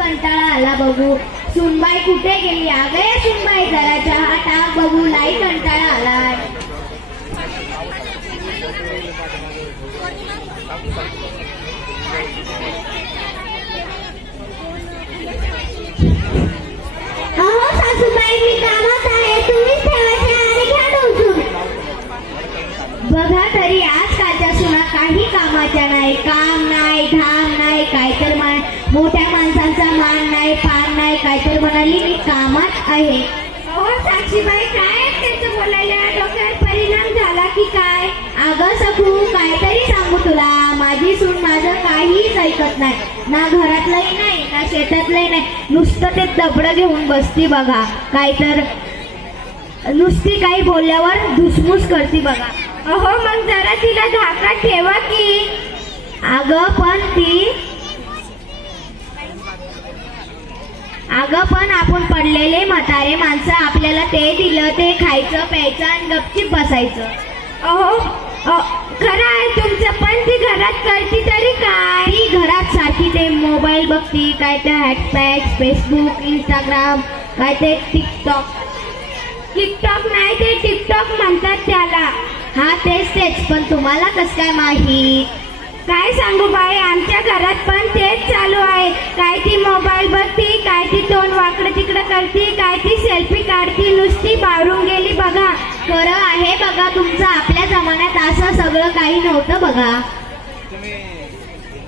कंटाळा आला बघू. सुनबाई कुठे गेली? अगे सुनबाई जरा चहा टाक बघू, लाई कंटाळा आलाय. अहो सासूबाई, मी कामात आहे, तुम्हीच ठेवायचे आणि घ्या डोसून. बघा तरी आजकालच्या सुना काही कामाच्या नाही, काम नाही, धाम नाही, काय तर मोठ्या माणसांचा मान नाही, पान नाही, काय तर म्हणाली मी कामात आहे. अहो साक्षीबाई, काय त्यांचं बोलायला डोक्यावर परिणाम झाला की काय? अगं सखू, काहीतरी सांगू तुला, माझी सून माझं काहीच ऐकत नाही, ना घरातलंही नाही ना शेतातलंही नाही, नुसतं ते दबडं घेऊन बसती बघा. काय तर नुसती काही बोलल्यावर धुसमुस करती बघा. अहो मग जरा तिला धाकात ठेवा की. अगं पण आपण पडलेले म्हातारे माणसं, आपल्याला ते दिलं ते खायचं प्यायचं आणि गपचीप बसायचं. अहो खरं आहे तुमचं, पण ती घरात करती तरी काय? ती घरात सारखी ते मोबाईल बघती, काय ते हॅटपॅक, फेसबुक, इंस्टाग्राम, काय ते टिकटॉक नाही, ते टिकटॉक म्हणतात त्याला. हा तेच पण तुम्हाला कसं काय माहित? काय सांगू बाई, आमच्या घरात पण तेच चालू आहे. काय ती मोबाईल बघती, काय ती तोंड वाकडं तिकडं करती, काय ती सेल्फी काढती, नुसती बावरून गेली बघा. खरं आहे बघा तुमचं, आपल्या जमान्यात असं सगळं काही नव्हतं बघा.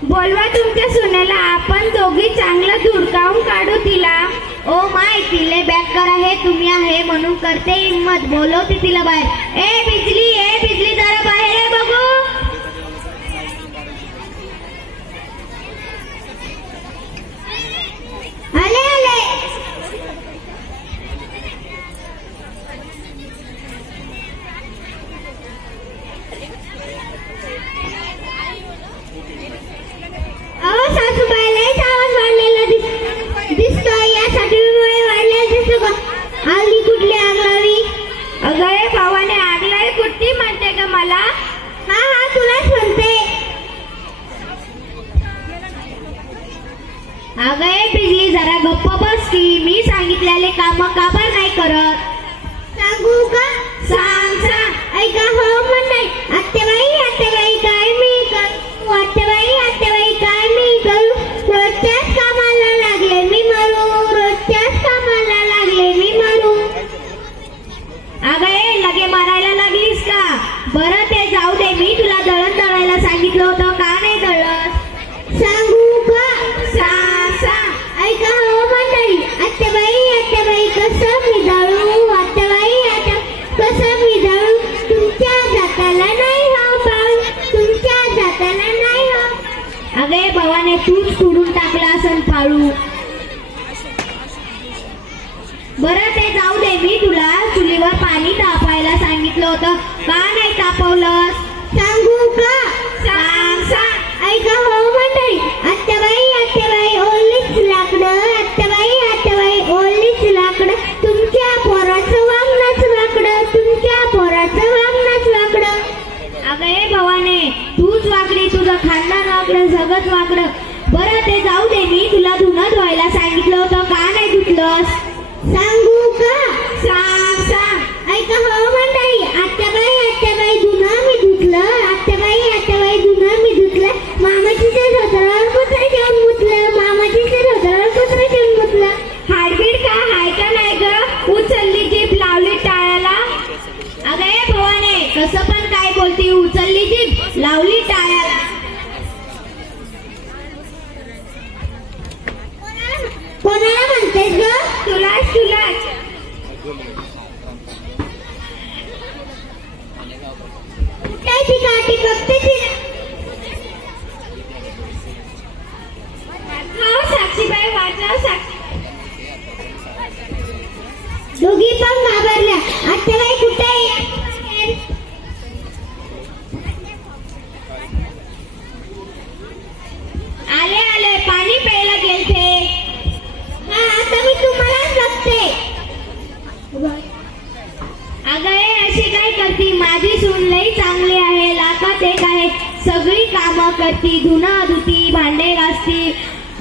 बोलवा तुमच्या सुनेला, आपण दोघी चांगलं धुडकावून काढू तिला. ओ माय, तिले बॅकर आहे तुम्ही आहे म्हणून करते हिम्मत, बोलवते तिला बाहेर. ए बिजली जरा बाहेर आहे बघू. आले अहो सासूबाई, लयच आवाज वाढलेला दिसतोय, यासाठी वाढलेला दिसतो का? आली कुठली आग लावी? अगं भावाने आग लावी कुठली म्हणते का मला? हा तुलाच म्हणते. अगं बिजली जरा गप्प बस की, मी सांगितलेले काम का बरं नाही करत? सांगू का? सांग. ऐका हो म्हणते. आत्याबाई काय मी करू? आत्याबाई काय मी करू? रोजच्याच कामाला लागले मी मरू. अगं लगे मारायला लागलीस का? बरं ते जाऊ दे, मी तुला दळण दळायला सांगितलं होतं, का नाही दळलं? सांगू का? सांग. ऐका हो मंडळी, आत्याबाई कसं मी दळू? कसं मी दळू? तुमच्या जाताला नाही हो बाळ, तुमच्या जाताला नाही हो. अगे भवाने, तूच फोडून टाकला असन पाळू. बरं ते जाऊ दे, मी तुला चुलीवर पाणी तापायला सांगितलं होतं, का नाही तापवलंस? सांगू का? सांग. ऐका हो मंडळी, आत्याबाई ओलीच लाकडं. आत्याबाई ओलीच लाकडं. तुमच्या पोराचं वागणंच वाकडं. अगे भवाने, तूच वाकडी, तुझं खानदान वाकडं, सगळंच वाकडं. बरं ते जाऊ दे, मी तुला धुणं धुवायला सांगितलं होतं, का नाही धुतलंस? सांगू का? सांग. ऐका हो मंडळी, आत्याबाई धुणं मी धुतलं. आत्याबाई धुणं मी धुतलं. मामाचीच्या धोतरावर कुत्रा जेवण मुतलं. हाडबीड का हाय का नाही ग? उचलली जीभ लावली टाळ्याला. अगे भवाने, कसं पण काय बोलती? उचलली जीभ लावली टाळ्याला. कोणाला म्हणतेस ग? तुलाच. कुठे ती काठी बघते तिला? साक्षीबाई वाजव. दोघी पण घाबरल्या. आत्याबाई कुठे आहे? आले पाणी प्यायला गेलते. आता मी तुम्हालाच बघते. अगं अशी काय करती? माझी सून लई चांगली आहे, लाखात एक आहे, सगळी कामं करती, धुणं धुती, भांडे घासती,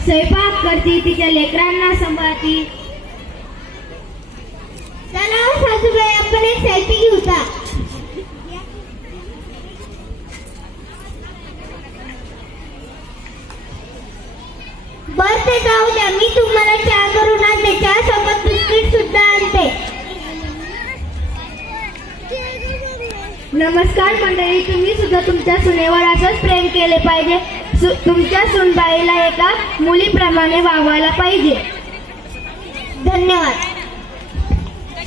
स्वयंपाक करती, तिच्या लेकरांना सांभाळती. चला हो सासूबाई, आपण एक सेल्फी घेऊ का? बर ते जाऊ द्या, मी तुम्हाला चहा करून आणते. चहा सोबत बिस्किट सुद्धा आणते. नमस्कार मंडळी, तुम्ही सुद्धा तुमच्या सुनेवर असंच प्रेम केले पाहिजे. तुमच्या सुनबाईला एका मुलीप्रमाणे वागवायला पाहिजे. धन्यवाद.